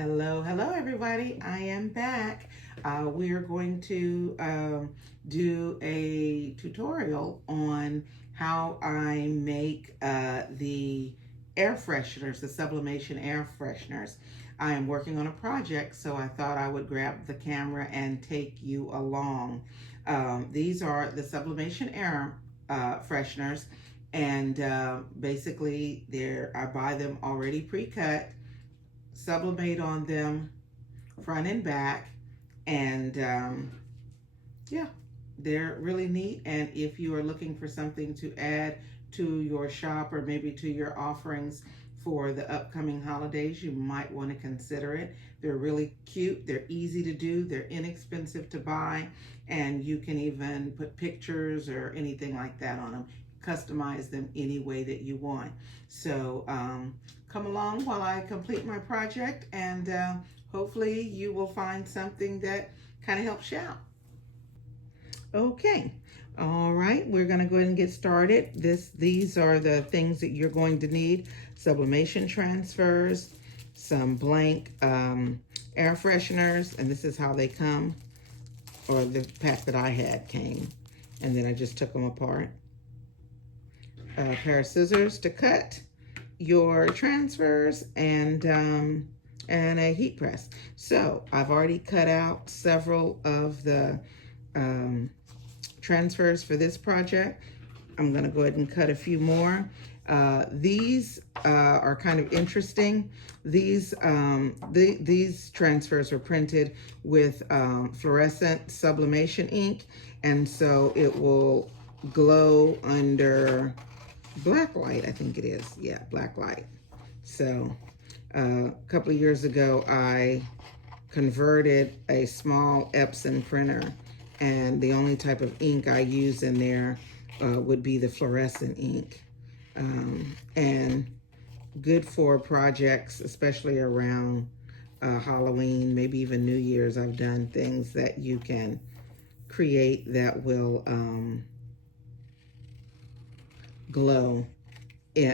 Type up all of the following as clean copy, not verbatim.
Hello everybody. I am back. We are going to do a tutorial on how I make the air fresheners, the sublimation air fresheners. I am working on a project, so I thought I would grab the camera and take you along. These are the sublimation air fresheners, and basically I buy them already pre-cut, sublimate on them front and back, and yeah, they're really neat. And if you are looking for something to add to your shop or maybe to your offerings for the upcoming holidays, you might want to consider it. They're really cute, they're easy to do, they're inexpensive to buy, and you can even put pictures or anything like that on them, customize them any way that you want. So come along while I complete my project, and hopefully you will find something that kind of helps you out. Okay, all right, we're going to go ahead and get started. These are the things that you're going to need: sublimation transfers, some blank air fresheners, and this is how they come, or the pack that I had came, and then I just took them apart. A pair of scissors to cut your transfers, and a heat press. So I've already cut out several of the transfers for this project. I'm going to go ahead and cut a few more. These are kind of interesting. These transfers were printed with fluorescent sublimation ink, and so it will glow under black light, I think it is. Yeah, black light. So a couple of years ago, I converted a small Epson printer, and the only type of ink I use in there would be the fluorescent ink. And good for projects, especially around Halloween, maybe even New Year's. I've done things that you can create that will glow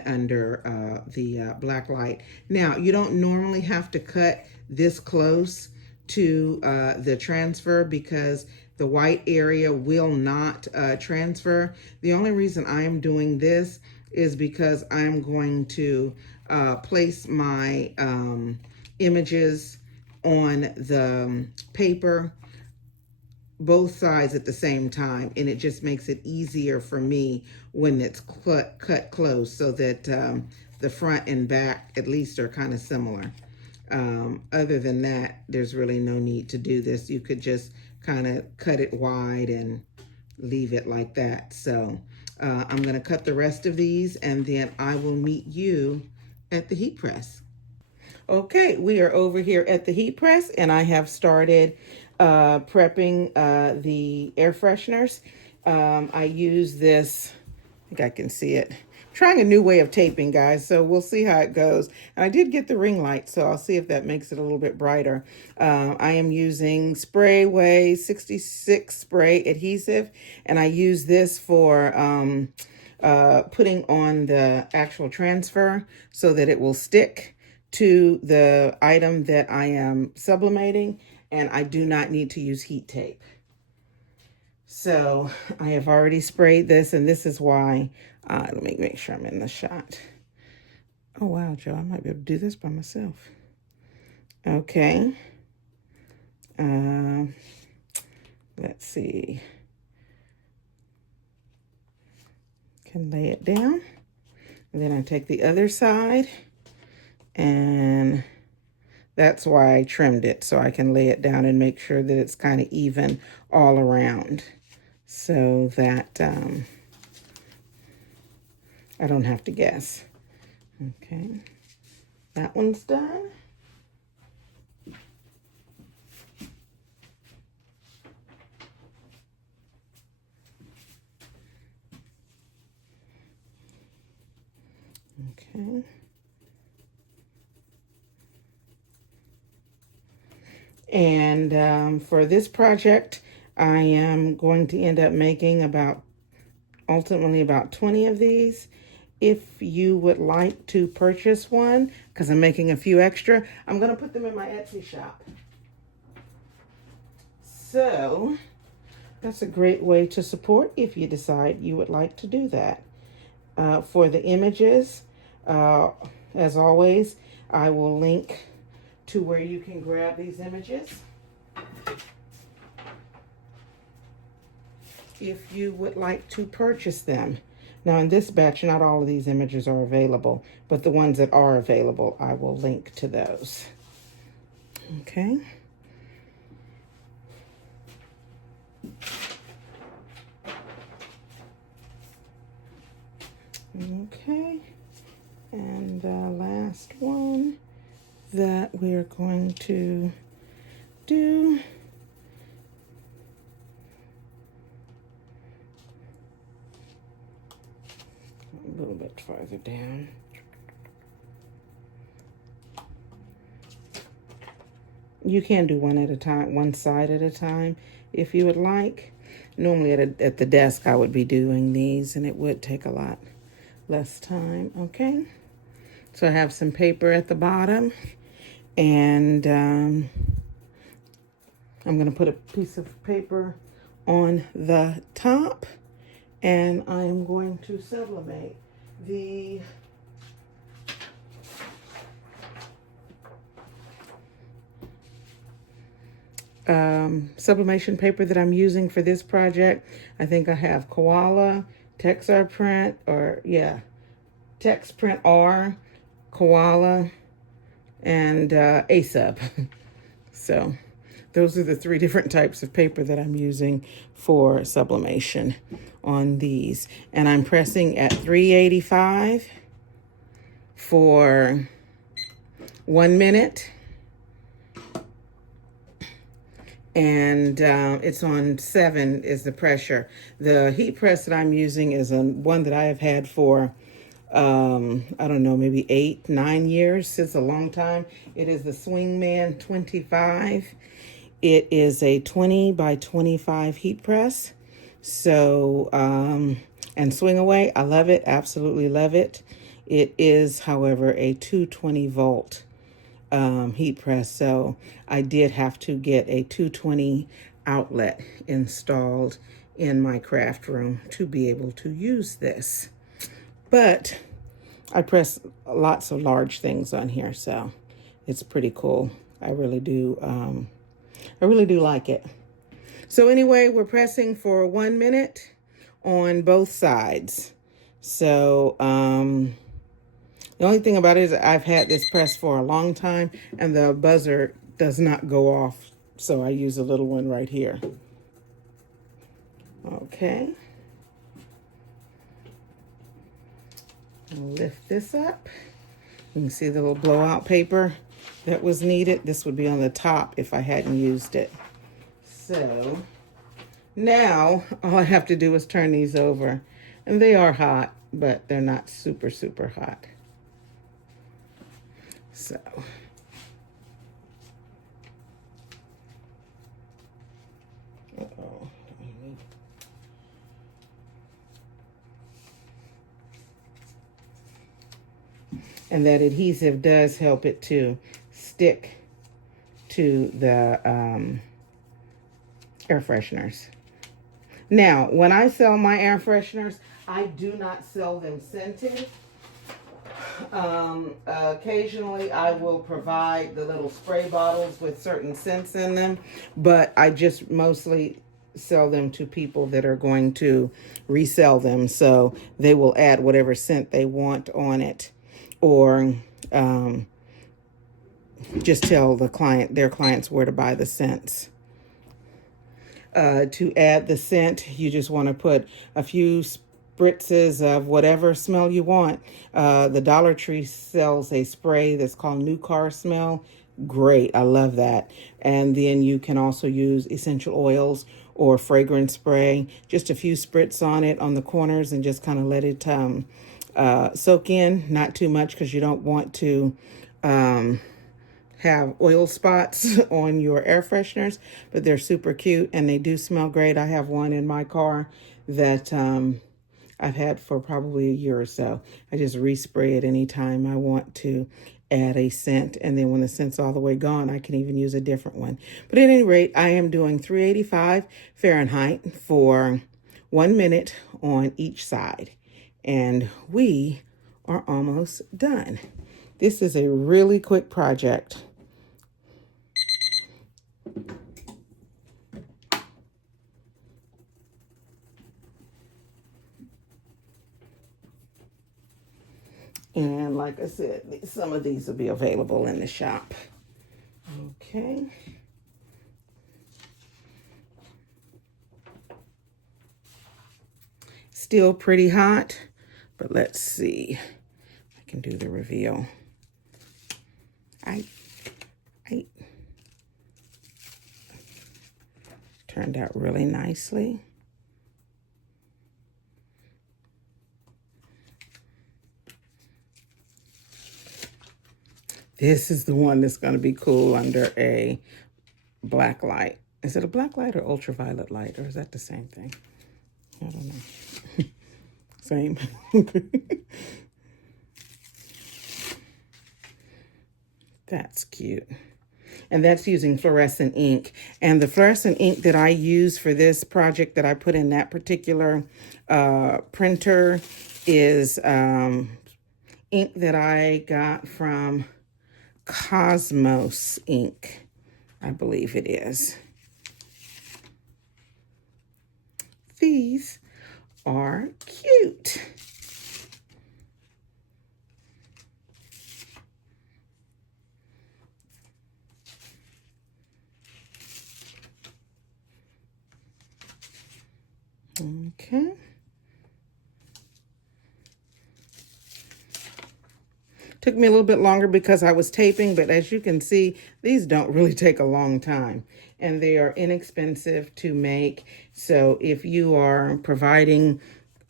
under the black light. Now, you don't normally have to cut this close to the transfer because the white area will not transfer. The only reason I'm doing this is because I'm going to place my images on the paper both sides at the same time, and it just makes it easier for me when it's cut close, so that the front and back at least are kind of similar. Other than that, there's really no need to do this. You could just kind of cut it wide and leave it like that. So I'm going to cut the rest of these, and then I will meet you at the heat press. Okay, we are over here at the heat press, and I have started prepping the air fresheners. I use this, I think I can see it. Trying a new way of taping, guys, so we'll see how it goes. And I did get the ring light, so I'll see if that makes it a little bit brighter. I am using Sprayway 66 spray adhesive, and I use this for putting on the actual transfer so that it will stick to the item that I am sublimating, and I do not need to use heat tape. So I have already sprayed this, and this is why, let me make sure I'm in the shot. Oh wow, Joe, I might be able to do this by myself. Okay. Let's see. Can lay it down. And then I take the other side, and that's why I trimmed it, so I can lay it down and make sure that it's kind of even all around, so that I don't have to guess. Okay, that one's done. Okay. And for this project, I am going to end up making ultimately about 20 of these. if you would like to purchase one, because I'm making a few extra, I'm going to put them in my Etsy shop. So that's a great way to support if you decide you would like to do that. For the images, as always, I will link to where you can grab these images. If you would like to purchase them. Now in this batch, not all of these images are available, but the ones that are available, I will link to those. Okay. Okay. And the last one that we're going to do a little bit farther down. You can do one at a time, one side at a time, if you would like. Normally at the desk, I would be doing these, and it would take a lot less time. Okay. So I have some paper at the bottom, and I'm going to put a piece of paper on the top, and I am going to sublimate the sublimation paper that I'm using for this project. I think I have Koala, Texarprint, Texprint R, Koala, and ASUB. So those are the 3 different types of paper that I'm using for sublimation on these. And I'm pressing at 385 for 1 minute. And it's on 7 is the pressure. The heat press that I'm using is one that I have had for, I don't know, maybe 8, 9 years. It's a long time. It is the Swingman 25. It is a 20 by 25 heat press. So, and swing away, I love it, absolutely love it. It is, however, a 220 volt heat press, so I did have to get a 220 outlet installed in my craft room to be able to use this. But I press lots of large things on here, so it's pretty cool. I really do like it. So anyway, we're pressing for 1 minute on both sides. So the only thing about it is I've had this press for a long time, and the buzzer does not go off, so I use a little one right here. Okay. I'll lift this up. You can see the little blowout paper that was needed. This would be on the top if I hadn't used it. So now all I have to do is turn these over, and they are hot, but they're not super, super hot. So and that adhesive does help it to stick to the air fresheners. Now, when I sell my air fresheners, I do not sell them scented. Occasionally I will provide the little spray bottles with certain scents in them, but I just mostly sell them to people that are going to resell them, so they will add whatever scent they want on it, or just tell their clients where to buy the scents. To add the scent, you just want to put a few spritzes of whatever smell you want. The Dollar Tree sells a spray that's called New Car Smell. Great, I love that. And then you can also use essential oils or fragrance spray. Just a few spritz on it on the corners and just kind of let it soak in. Not too much, because you don't want to have oil spots on your air fresheners, but they're super cute and they do smell great. I have one in my car that I've had for probably a year or so. I just respray it anytime I want to add a scent, and then when the scent's all the way gone, I can even use a different one. But at any rate, I am doing 385 Fahrenheit for 1 minute on each side, and we are almost done. This is a really quick project. And like I said, some of these will be available in the shop. Okay. Still pretty hot, but let's see. I can do the reveal. I turned out really nicely. This is the one that's going to be cool under a black light. Is it a black light or ultraviolet light, or is that the same thing? I don't know. Same. That's cute. And that's using fluorescent ink. And the fluorescent ink that I use for this project that I put in that particular printer is ink that I got from Cosmos ink, I believe it is. These are cute. Okay. Took me a little bit longer because I was taping, but as you can see, these don't really take a long time. And they are inexpensive to make. So if you are providing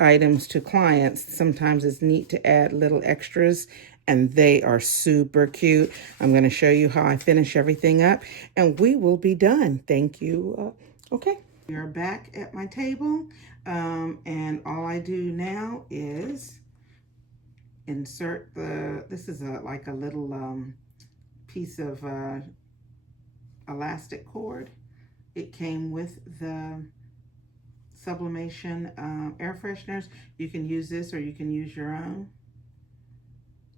items to clients, sometimes it's neat to add little extras, and they are super cute. I'm going to show you how I finish everything up, and we will be done. Thank you. Okay. We are back at my table, and all I do now is insert this is like a little piece of elastic cord. It came with the Sublimation air fresheners. You can use this or you can use your own.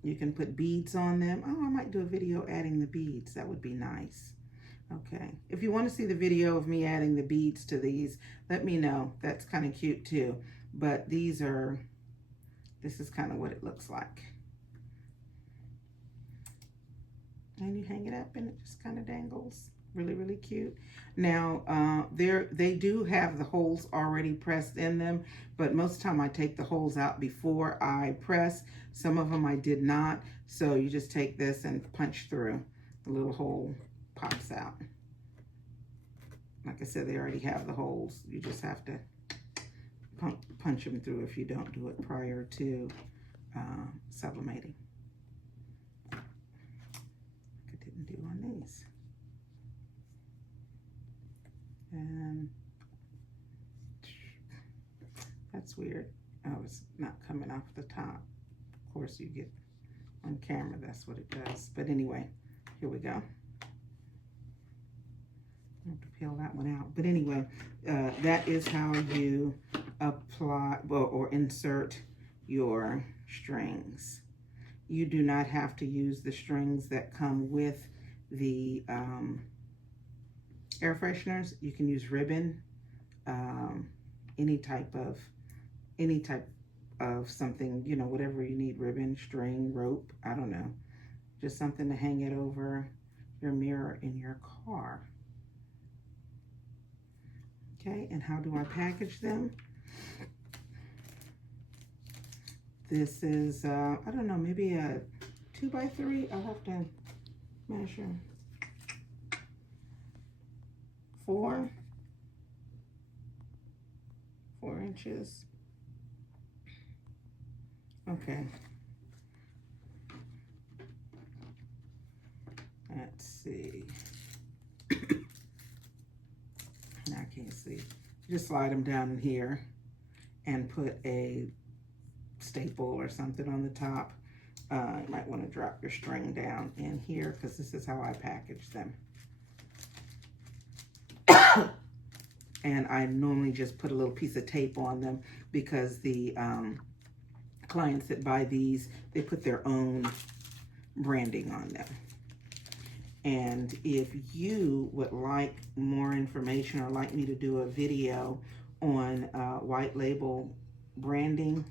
You can put beads on them. Oh, I might do a video adding the beads. That would be nice. Okay. If you want to see the video of me adding the beads to these, let me know. That's kind of cute too. But this is kind of what it looks like. And you hang it up and it just kind of dangles. Really, really cute. Now, they do have the holes already pressed in them, but most of the time I take the holes out before I press. Some of them I did not. So you just take this and punch through. The little hole pops out. Like I said, they already have the holes. You just have to punch them through if you don't do it prior to sublimating. I didn't do on these. And that's weird. Oh, it's not coming off the top. Of course, you get on camera, that's what it does. But anyway, here we go. I have to peel that one out. But anyway, that is how you apply or insert your strings. You do not have to use the strings that come with the air fresheners. You can use ribbon, any type of something, you know, whatever you need, ribbon, string, rope, I don't know. Just something to hang it over your mirror in your car. Okay, and how do I package them? This is, I don't know, maybe a 2x3. I'll have to measure. 4 inches. Okay. Let's see. Now I can't see. Just slide them down in here and put a staple or something on the top. You might want to drop your string down in here because this is how I package them. And I normally just put a little piece of tape on them because the clients that buy these, they put their own branding on them. And if you would like more information or like me to do a video on white label branding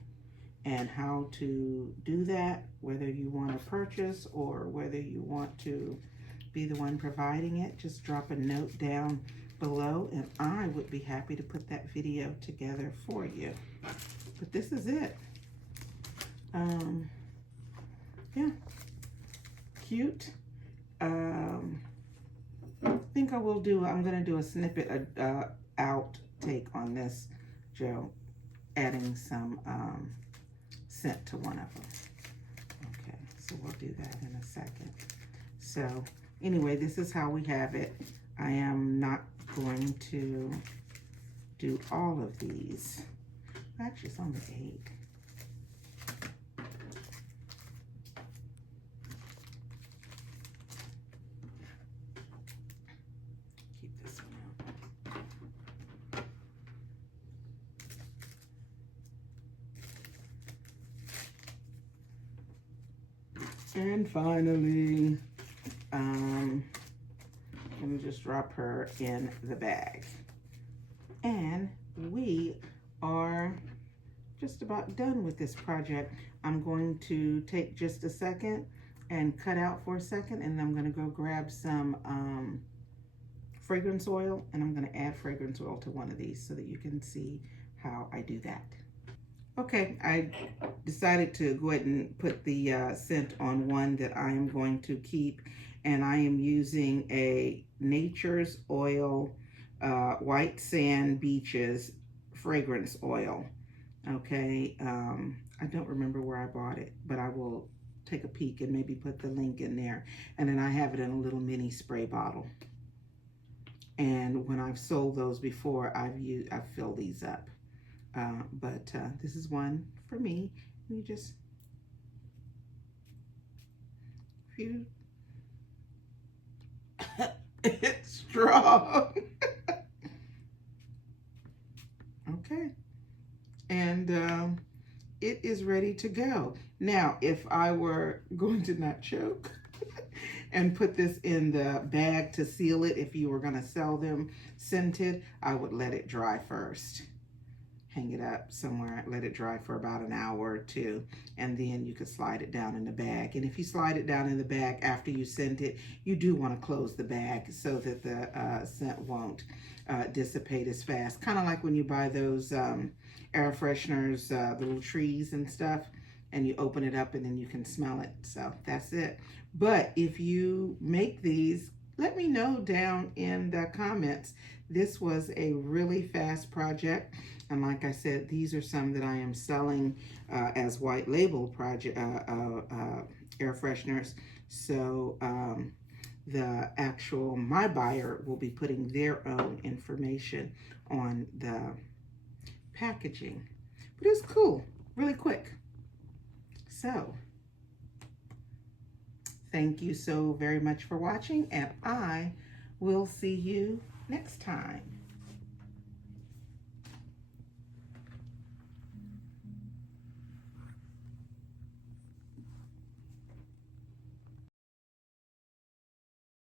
and how to do that, whether you want to purchase or whether you want to be the one providing it, just drop a note down below and I would be happy to put that video together for you. But this is it. Yeah, cute. I think I will do, I'm going to do a snippet outtake on this, Joe, adding some scent to one of them. Okay, so we'll do that in a second. So anyway, this is how we have it. I am not going to do all of these. Actually, it's only 8. Keep this one out. And finally, let me just drop her in the bag. And we are just about done with this project. I'm going to take just a second and cut out for a second, and I'm going to go grab some fragrance oil, and I'm going to add fragrance oil to one of these so that you can see how I do that. Okay, I decided to go ahead and put the scent on one that I am going to keep, and I am using a Nature's Oil White Sand Beaches fragrance oil. Okay, I don't remember where I bought it, but I will take a peek and maybe put the link in there. And then I have it in a little mini spray bottle. And when I've sold those before, I've filled these up. But this is one for me. You just it's strong. Okay, and it is ready to go. Now, if I were going to not choke and put this in the bag to seal it, if you were going to sell them scented, I would let it dry first. Hang it up somewhere, let it dry for about an hour or 2, and then you could slide it down in the bag. And if you slide it down in the bag after you scent it, you do want to close the bag so that the scent won't dissipate as fast. Kind of like when you buy those air fresheners, the little trees and stuff, and you open it up and then you can smell it. So that's it. But if you make these, let me know down in the comments. This was a really fast project. And like I said, these are some that I am selling as white label project air fresheners. So the actual, my buyer will be putting their own information on the packaging. But it's cool, really quick. So thank you so very much for watching, and I will see you next time.